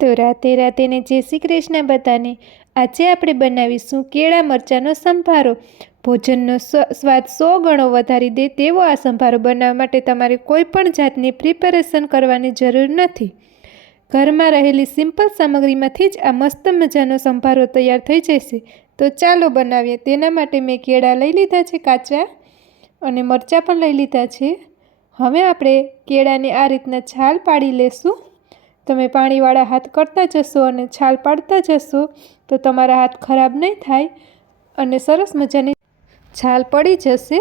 તો રાતે રાતે ને જય શ્રી કૃષ્ણ બધાને. આજે આપણે બનાવીશું કેળા મરચાંનો સંભારો. ભોજનનો સ્વ- સ્વાદ સો ગણો વધારી દે તેવો આ સંભારો બનાવવા માટે તમારે કોઈ પણ જાતની પ્રિપેરેશન કરવાની જરૂર નથી. ઘરમાં રહેલી સિમ્પલ સામગ્રીમાંથી જ આ મસ્ત મજાનો સંભારો તૈયાર થઈ જશે. તો ચાલો બનાવીએ. તેના માટે મેં કેળા લઈ લીધા છે કાચા અને મરચાં પણ લઈ લીધા છે. હવે આપણે કેળાની આ રીતના છાલ પાડી લેશું. તમે પાણીવાળા હાથ કરતા જશો અને છાલ પાડતા જશો, તો તમારા હાથ ખરાબ નહીં થાય અને સરસ મજાની છાલ પડી જશે.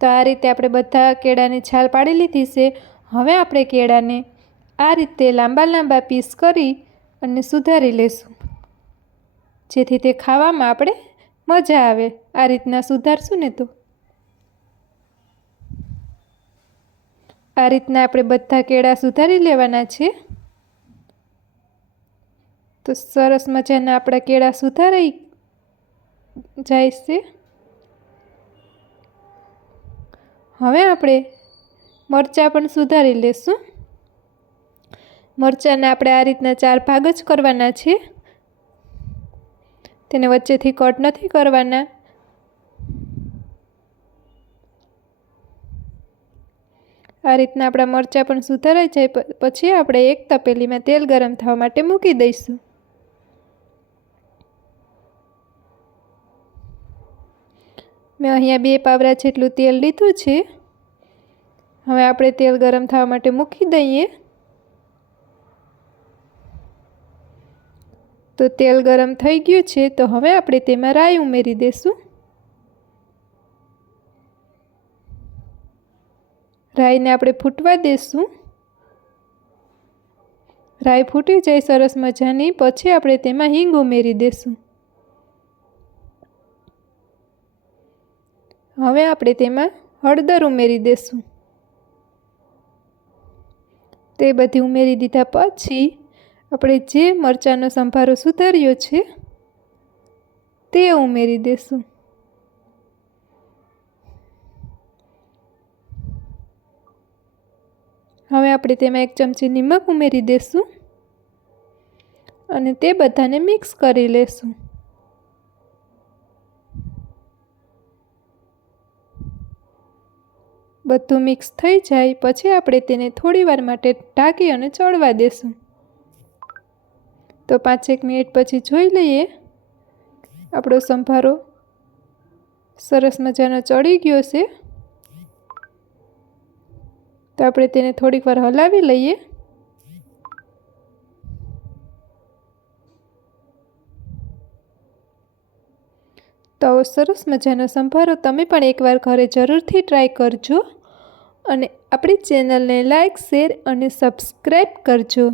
તો આ રીતે આપણે બધા કેળાની છાલ પાડી લીધી છે. હવે આપણે કેળાને આ રીતે લાંબા લાંબા પીસ કરી અને સુધારી લેશું. જેથી તે ખાવામાં આપણે મજા આવે. આ રીતના સુધારશું ને તો. આ રીતના આપણે બધા કેળા સુધારી લેવાના છે. તો સરસ મજાના આપણા કેળા સુધારાઈ જાય છે. હવે આપણે મરચાં પણ સુધારી લેશું. મરચાંને આપણે આ રીતના ચાર ભાગ જ કરવાના છે. તેને વચ્ચેથી કટ નથી કરવાના. આ રીતના આપણા મરચાં પણ સુધારાઈ જાય પછી આપણે એક તપેલીમાં તેલ ગરમ થવા માટે મૂકી દઈશું. મેં અહીંયા બે પાવરા જેટલું તેલ લીધું છે. હવે આપણે તેલ ગરમ થવા માટે મૂકી દઈએ. તો તેલ ગરમ થઈ ગયું છે, તો હવે આપણે તેમાં રાઈ ઉમેરી દઈશું રાઈને આપણે ફૂટવા દઈશું રાઈ ફૂટી જાય સરસ મજાની, પછી આપણે તેમાં હિંગ ઉમેરી દઈશું હવે આપણે તેમાં હળદર ઉમેરી દઈશું તે બધી ઉમેરી દીધા પછી, આપણે જે મરચાંનો સંભારો સુધાર્યો છે, તે ઉમેરી દઈશું હવે આપણે તેમાં એક ચમચી નિમક ઉમેરી દઈશું અને તે બધાને મિક્સ કરી લેશું. બધું મિક્સ થઈ જાય પછી આપણે તેને થોડી વાર માટે ઢાંકી અને ચડવા દેશું. તો પાંચેક મિનિટ પછી જોઈ લઈએ. આપણો સંભારો સરસ મજાનો ચડી ગયો છે. તો આપણે તેને થોડીક વાર હલાવી લઈએ. તો સરસ મજાનો સંભારો તમે પણ એકવાર ઘરે જરૂરથી ટ્રાય કરજો અને આપણી ચેનલને લાઇક શેર અને સબસ્ક્રાઈબ કરજો.